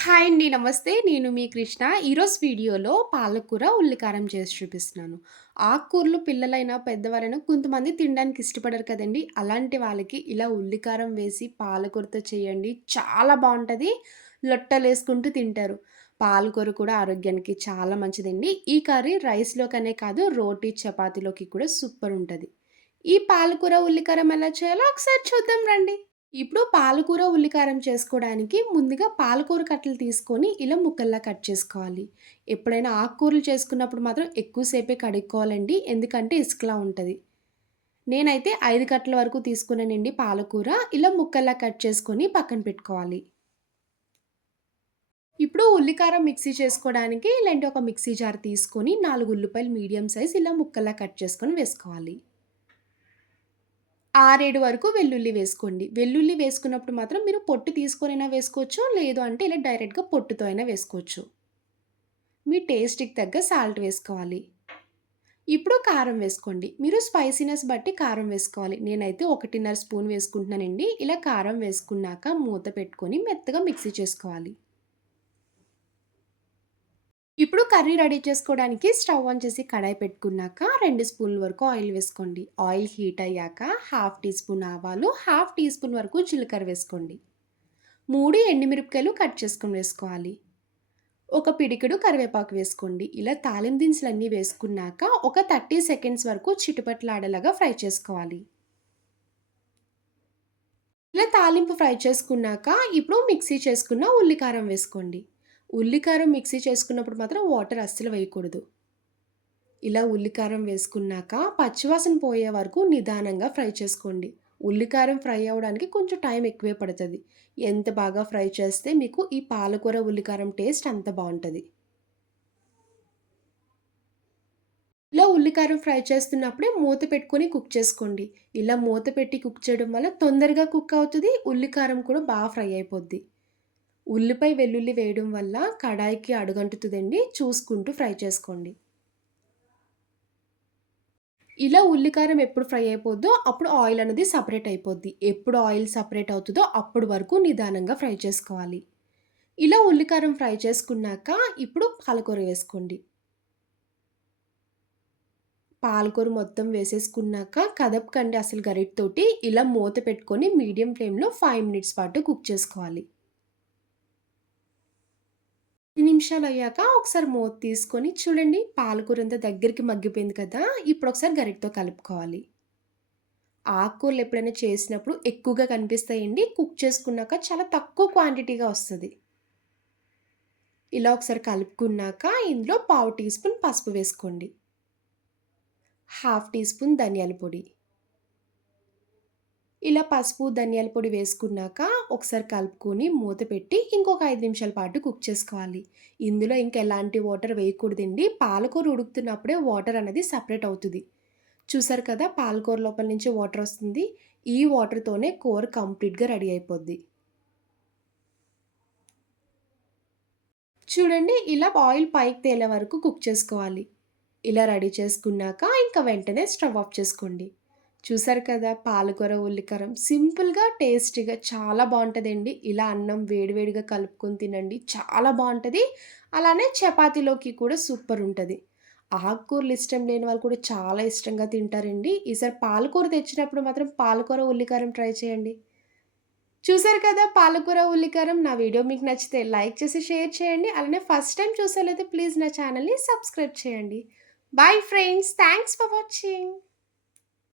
Hi అండి. నమస్తే. నేను మీ కృష్ణ. ఈరోజు వీడియోలో పాలకూర, ఉల్లికారం చేసి చూపిస్తున్నాను. ఆకుకూరలు పిల్లలైనా, పెద్దవారైనా కొంతమంది తినడానికి ఇష్టపడరు కదండీ! అలాంటి వాళ్ళకి ఇలా ఉల్లికారం వేసి పాలకూరతో చేయండి. చాలా బావుంటది. లొట్టలేసుకుంటూ తింటారు. పాలకూర కూడా ఆరోగ్యానికి చాలా మంచిదండి. ఈ కర్రీ రైస్‌లోకనే కాదు రోటీ, చపాతీలోకి కూడా సూపర్ ఉంటది. ఈ పాలకూర, ఉల్లికారం ఎలా చేయాలో ఒకసారి చూద్దాం రండి. ఇప్పుడు పాలకూర, ఉల్లికారం చేసుకోవడానికి ముందుగా పాలకూర కట్టలు తీసుకొని ఇలా ముక్కల్లా కట్ చేసుకోవాలి. ఎప్పుడైనా ఆకుకూరలు చేసుకున్నప్పుడు మాత్రం ఎక్కువ సేపే కడుక్కోవాలండి. ఎందుకంటే ఇసుకలా ఉంటది. నేనైతే 5 కట్టల వరకు తీసుకున్నానండి పాలకూర. ఇలా ముక్కల్లా కట్ చేసుకొని పక్కన పెట్టుకోవాలి. ఇప్పుడు ఉల్లికారం మిక్సీ చేసుకోవడానికి ఇలాంటి ఒక మిక్సీ జార్ తీసుకొని 4 ఉల్లిపాయలు మీడియం సైజ్ ఇలా ముక్కల్లా కట్ చేసుకొని వేసుకోవాలి. 6, 7 వరకు వెల్లుల్లి వేసుకోండి. వెల్లుల్లి వేసుకున్నప్పుడు మాత్రం మీరు పొట్టు తీసుకొనైనా వేసుకోవచ్చు. లేదు అంటే ఇలా డైరెక్ట్‌గా పొట్టుతో అయినా వేసుకోవచ్చు. మీ టేస్ట్‌కి తగ్గ సాల్ట్ వేసుకోవాలి. ఇప్పుడు కారం వేసుకోండి. మీరు స్పైసీనెస్ బట్టి కారం వేసుకోవాలి. నేనైతే 1.5 స్పూన్ వేసుకుంటున్నానండి. ఇలా కారం వేసుకున్నాక మూత పెట్టుకొని మెత్తగా మిక్సీ చేసుకోవాలి. ఇప్పుడు కర్రీ రెడీ చేసుకోవడానికి స్టవ్ ఆన్ చేసి కడాయి పెట్టుకున్నాక 2 స్పూన్ల వరకు ఆయిల్ వేసుకోండి. ఆయిల్ హీట్ అయ్యాక హాఫ్ టీ స్పూన్ ఆవాలు, హాఫ్ టీ స్పూన్ వరకు జీలకర్ర వేసుకోండి. 3 ఎండుమిరపకాయలు కట్ చేసుకొని వేసుకోవాలి. ఒక పిడికెడు కరివేపాకు వేసుకోండి. ఇలా తాలింపు దినుసులన్నీ వేసుకున్నాక ఒక 30 సెకండ్స్ వరకు చిటపటలాడేలాగా ఫ్రై చేసుకోవాలి. ఇలా తాలింపు ఫ్రై చేసుకున్నాక ఇప్పుడు మిక్సీ చేసుకున్న ఉల్లికారం వేసుకోండి. ఉల్లికారం మిక్సీ చేసుకున్నప్పుడు మాత్రం వాటర్ అస్సలు వేయకూడదు. ఇలా ఉల్లికారం వేసుకున్నాక పచ్చివాసన పోయే వరకు నిదానంగా ఫ్రై చేసుకోండి. ఉల్లికారం ఫ్రై అవ్వడానికి కొంచెం టైం ఎక్కువే పడతది. ఎంత బాగా ఫ్రై చేస్తే మీకు ఈ పాలకూర, ఉల్లికారం టేస్ట్ అంత బావుంటది. ఇలా ఉల్లికారం ఫ్రై చేస్తున్నప్పుడే మూత పెట్టుకొని కుక్ చేసుకోండి. ఇలా మూత పెట్టి కుక్ చేయడం వల్ల తొందరగా కుక్ అవుతది. ఉల్లికారం కూడా ఫ్రై అయిపోద్ది. ఉల్లిపాయ, వెల్లుల్లి వేయడం వల్ల కడాయికి అడుగంటుతదండి. చూసుకుంటూ ఫ్రై చేసుకోండి. ఇలా ఉల్లికారం ఎప్పుడు ఫ్రై అయిపోద్దో అప్పుడు ఆయిల్ అనేది సెపరేట్ అయిపోద్ది. ఎప్పుడు ఆయిల్ సెపరేట్ అవుతదో అప్పుడు వరకు నిదానంగా ఫ్రై చేసుకోవాలి. ఇలా ఉల్లికారం ఫ్రై చేసుకున్నాక ఇప్పుడు పాలకూర వేసుకోండి. పాలకూర మొత్తం వేసేసుకున్నాక కదపకండి అసలు గరిటెతోటి. ఇలా మూత పెట్టుకొని మీడియం ఫ్లేమ్‌లో 5 మినిట్స్ పాటు కుక్ చేసుకోవాలి. 10 నిమిషాలయ్యాక ఒకసారి మూత తీసుకొని చూడండి పాలకూర అంతా దగ్గరికి మగ్గిపోయింది కదా! ఇప్పుడు ఒకసారి గరిటెతో కలుపుకోవాలి. ఆకుకూరలు ఎప్పుడైనా చేసినప్పుడు ఎక్కువగా కనిపిస్తాయండి. కుక్ చేసుకున్నాక చాలా తక్కువ క్వాంటిటీగా వస్తది. ఇలా ఒకసారి కలుపుకున్నాక ఇందులో పావు టీ స్పూన్ పసుపు వేసుకోండి. హాఫ్ టీ స్పూన్ ధనియాల పొడి. ఇలా పసుపు, ధనియాల పొడి వేసుకున్నాక ఒకసారి కలుపుకొని మూత పెట్టి ఇంకొక 5 నిమిషాల పాటు కుక్ చేసుకోవాలి. ఇందులో ఇంకెలాంటి వాటర్ వేయకూడదండి. పాలకూర ఉడుకుతున్నప్పుడే వాటర్ అనేది సెపరేట్ అవుతది. చూసారు కదా! పాలకూర లోపల నుంచి వాటర్ వస్తుంది. ఈ వాటర్‌తోనే కూర కంప్లీట్‌గా రెడీ అయిపోద్ది. చూడండి ఇలా ఆయిల్ పైకి తేలే వరకు కుక్ చేసుకోవాలి. ఇలా రెడీ చేసుకున్నాక ఇంక వెంటనే స్టవ్ ఆఫ్ చేసుకోండి. చూసారు కదా! పాలకూర, ఉల్లికారం సింపుల్‌గా, టేస్టీగా చాలా బావుంటదండి. ఇలా అన్నం వేడివేడిగా కలుపుకొని తినండి. చాలా బావుంటది. అలానే చపాతీలోకి కూడా సూపర్ ఉంటది. ఆకుకూరలు ఇష్టం లేని వాళ్ళు కూడా చాలా ఇష్టంగా తింటారండి. ఈసారి పాలకూర తెచ్చినప్పుడు మాత్రం పాలకూర, ఉల్లికారం ట్రై చేయండి. చూసారు కదా! పాలకూర, ఉల్లికారం. నా వీడియో మీకు నచ్చితే లైక్ చేసి, షేర్ చేయండి. అలానే ఫస్ట్ టైమ్ చూసేవాళ్ళైతే ప్లీజ్ నా ఛానెల్‌ని సబ్స్క్రైబ్ చేయండి. Bye friends. Thanks for watching.